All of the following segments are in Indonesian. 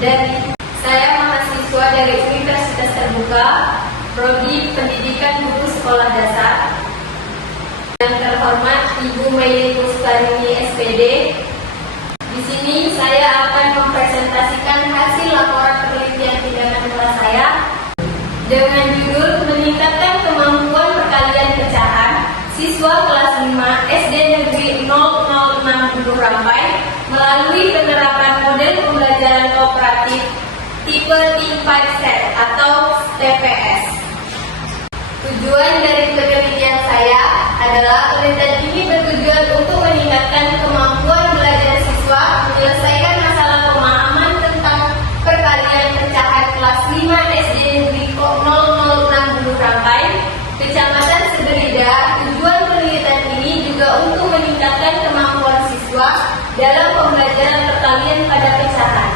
Dari saya mahasiswa dari Universitas Terbuka, Prodi Pendidikan Guru Sekolah Dasar. Yang terhormat Ibu Maili Puskarini SPD. Di sini saya akan mempresentasikan hasil laporan penelitian tindakan kelas saya dengan judul meningkatkan kemampuan perkalian pecahan siswa kelas 5 SD Negeri 006 Gunung Rampai melalui penerapan model pembelajaran kooperatif tipe T5 Set atau TPS. Tujuan dari penelitian saya adalah penelitian ini bertujuan untuk meningkatkan kemampuan belajar siswa menyelesaikan masalah pemahaman tentang perkalian pecahan kelas 5 SD Negeri 006 Gunung Rampai, Kecamatan Segerida. Tujuan penelitian ini juga untuk meningkatkan kemampuan siswa dalam pembelajaran perkalian pada pecahan.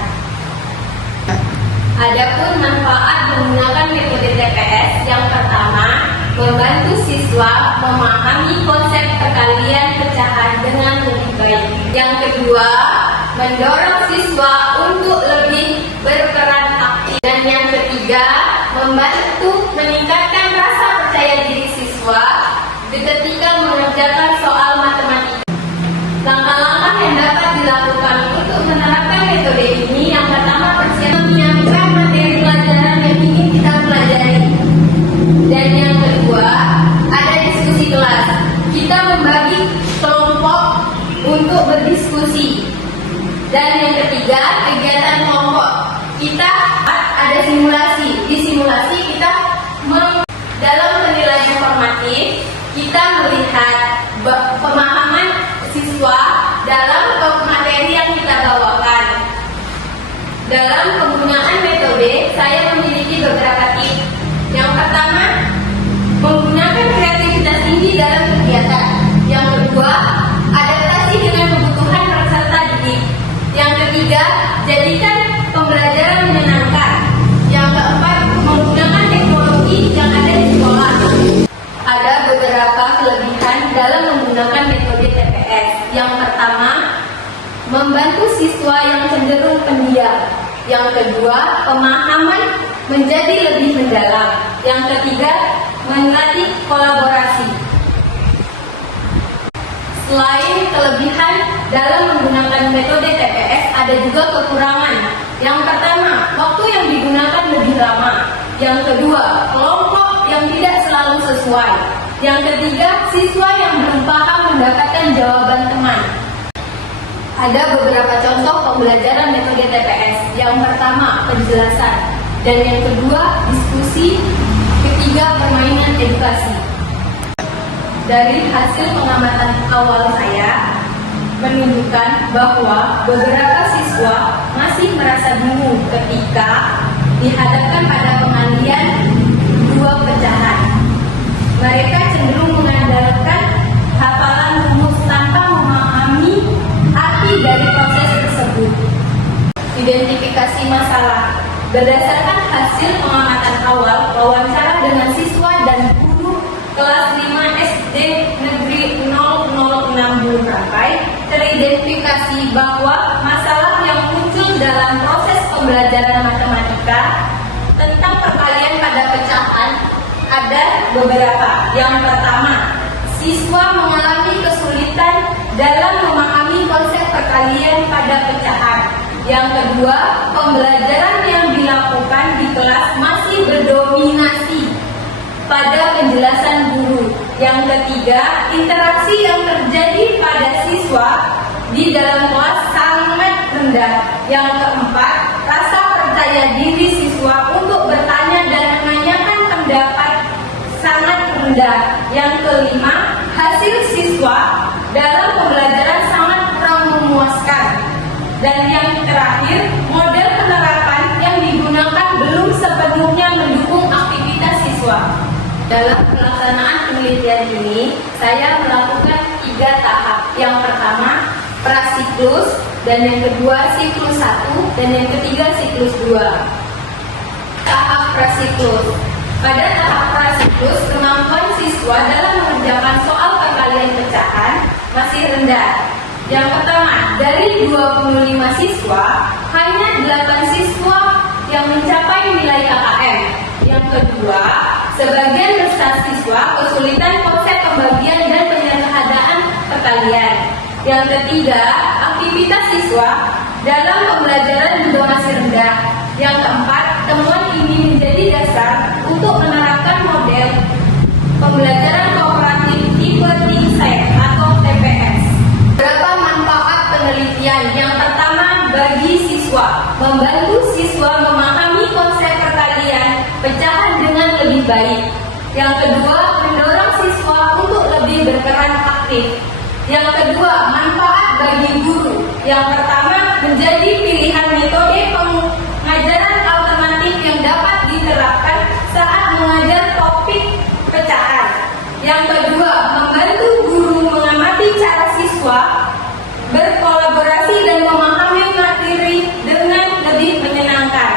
Adapun manfaat menggunakan metode TPS, yang pertama, membantu siswa memahami konsep perkalian pecahan dengan lebih baik. Yang kedua, mendorong siswa untuk lebih berperan aktif. Dan yang ketiga, membantu meningkatkan rasa percaya diri siswa ketika mengerjakan soal matematika. Langkah-langkah yang dapat dilakukan untuk menerapkan metode ini, yang pertama, persiapan menyiapkan materi pelajaran yang ingin kita pelajari. Dan yang kedua, ada diskusi kelas. Kita membagi kelompok untuk berdiskusi. Dan yang ketiga, kegiatan kelompok. Kita ada simulasi. Di simulasi kita dalam penilaian formatif, kita melihat pemahaman siswa dalam materi yang kita bawakan. Dalam penggunaan metode, saya memiliki beberapa tips. Yang pertama, menggunakan kreativitas tinggi dalam kegiatan. Yang kedua, adaptasi dengan kebutuhan peserta didik. Yang ketiga, jadikan pembelajaran menyenangkan. Yang keempat, menggunakan teknologi yang ada di sekolah. Ada beberapa kelebihan dalam menggunakan metode TPS. Yang pertama, membantu siswa yang cenderung pendiam. Yang kedua, pemahaman menjadi lebih mendalam. Yang ketiga, melatih kolaborasi. Selain kelebihan dalam menggunakan metode TPS, ada juga kekurangan. Yang pertama, waktu yang digunakan lebih lama. Yang kedua, kelompok yang tidak selalu sesuai. Yang ketiga, siswa yang belum paham mendapatkan jawaban teman. Ada beberapa contoh pembelajaran metode TPS. Yang pertama, penjelasan. Dan yang kedua, diskusi. Ketiga, permainan edukasi. Dari hasil pengamatan awal saya menunjukkan bahwa beberapa siswa masih merasa bingung ketika dihadapkan pada pengalian dua pecahan. Mereka cenderung mengandalkan hafalan rumus tanpa memahami arti dari proses tersebut. Identifikasi masalah. Berdasarkan hasil pengamatan awal, wawancara dengan siswa dan guru kelas 5 SD Negeri 006 Gunung Rampai, teridentifikasi bahwa masalah yang muncul dalam proses pembelajaran matematika tentang perkalian pada pecahan ada beberapa. Yang pertama, siswa mengalami kesulitan dalam memahami konsep perkalian pada pecahan. Yang kedua, pembelajaran yang dilakukan di kelas masih berdominasi pada penjelasan guru. Yang ketiga, interaksi yang terjadi pada siswa di dalam kelas sangat rendah. Yang keempat, rasa percaya diri siswa untuk bertanya dan menanyakan pendapat sangat rendah. Yang kelima, hasil siswa dalam pembelajaran sangat kurang memuaskan. Dan yang terakhir, model penerapan yang digunakan belum sepenuhnya mendukung aktivitas siswa. Dalam pelaksanaan penelitian ini, saya melakukan 3 tahap. Yang pertama, prasiklus, dan yang kedua, siklus 1, dan yang ketiga, siklus 2. Tahap prasiklus. Pada tahap prasiklus, kemampuan siswa dalam mengerjakan soal perkalian pecahan masih rendah. Yang pertama, dari 25 siswa, hanya 8 siswa besar siswa kesulitan konsep pembagian dan penyederhanaan perkalian. Yang ketiga, aktivitas siswa dalam pembelajaran juga masih rendah. Yang keempat, temuan ini menjadi dasar untuk menerapkan model pembelajaran kooperatif tipe TIPSEC atau TPS. Berapa manfaat penelitian? Yang pertama, bagi siswa, membantu siswa memahami konsep perkalian pecahan dengan lebih baik. Yang kedua, mendorong siswa untuk lebih berperan aktif. Yang kedua, manfaat bagi guru. Yang pertama, menjadi pilihan metode pengajaran alternatif yang dapat diterapkan saat mengajar topik pecahan. Yang kedua, membantu guru mengamati cara siswa berkolaborasi dan memahami materi dengan lebih menyenangkan.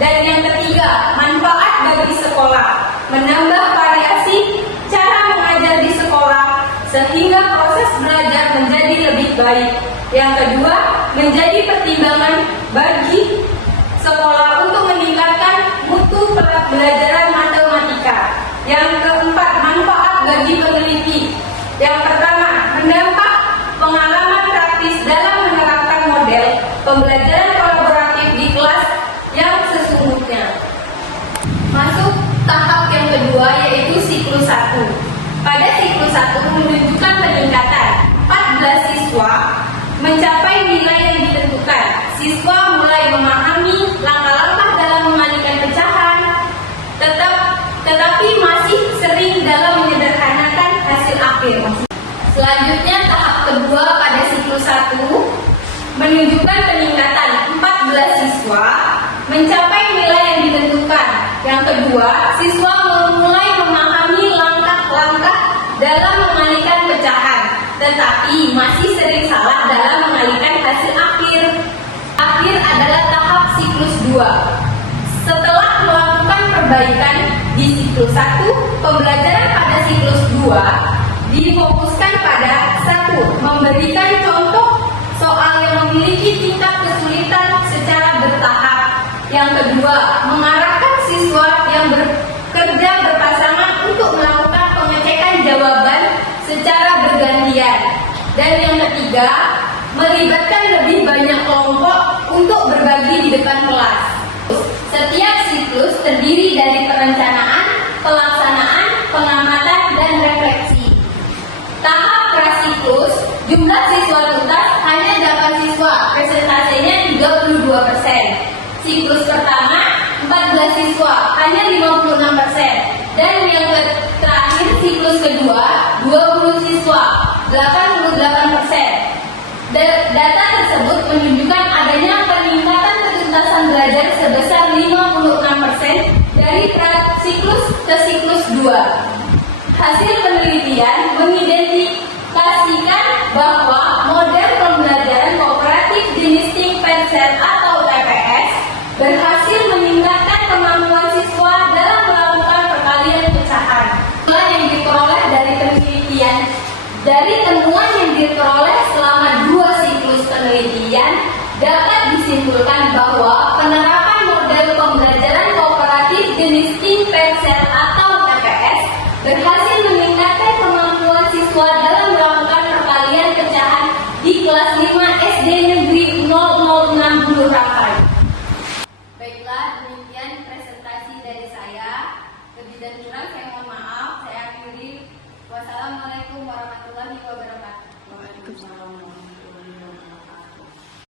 Dan yang ketiga, manfaat bagi sekolah, menambah variasi cara mengajar di sekolah sehingga proses belajar menjadi lebih baik. Yang kedua, menjadi pertimbangan bagi sekolah untuk meningkatkan mutu pembelajaran matematika. Yang keempat, manfaat bagi peneliti. Yang pertama, mendapat pengalaman praktis dalam menerapkan model pembelajaran kolaboratif di kelas yang sesungguhnya. Masuk tahap yang kedua, yaitu siklus 1. Pada siklus 1 menunjukkan peningkatan 14 siswa mencapai nilai yang ditentukan. Siswa mulai memahami langkah-langkah dalam mengalihkan pecahan, tetapi masih sering dalam menyederhanakan hasil akhir. Selanjutnya tahap kedua pada siklus 1 menunjukkan peningkatan 14 siswa mencapai nilai yang ditentukan. Yang kedua, siswa mulai memahami langkah-langkah dalam mengalihkan pecahan, tetapi masih sering salah dalam mengalihkan hasil akhir. Akhir adalah tahap siklus 2. Setelah melakukan perbaikan di siklus 1, pembelajaran pada siklus 2 difokuskan pada 1. Memberikan contoh soal yang memiliki tingkat kesulitan secara bertahap. Yang kedua, mengarahkan siswa yang bekerja berpasangan untuk melakukan pengecekan jawaban secara bergantian. Dan yang ketiga, melibatkan lebih banyak kelompok untuk berbagi di depan kelas. Setiap siklus terdiri dari perencanaan, pelaksanaan, pengamatan, dan refleksi. Tahap prasiklus, jumlah siswa tuntas hanya 8 siswa, persentasenya 32%. Siklus pertama, 14 siswa, hanya 56%. Dan yang terakhir, siklus kedua, 20 siswa, 88%. Data tersebut menunjukkan adanya peningkatan ketuntasan belajar sebesar 56% dari siklus ke siklus 2. Hasil penelitian mengidentifikasikan bahwa model pembelajaran kooperatif jenis TIPSEC atau TPS berhasil meningkatkan kemampuan siswa dalam melakukan perkalian pecahan. Yang diperoleh dari penelitian, dari temuan yang diperoleh selama 2 siklus penelitian, dapat disimpulkan bahwa penerapan model pembelajaran kooperatif jenis TIPSEC atau TPS berhasil meningkatkan kemampuan siswa dalam melakukan perkalian pecahan di kelas 5 SD Negeri 006 Bulurang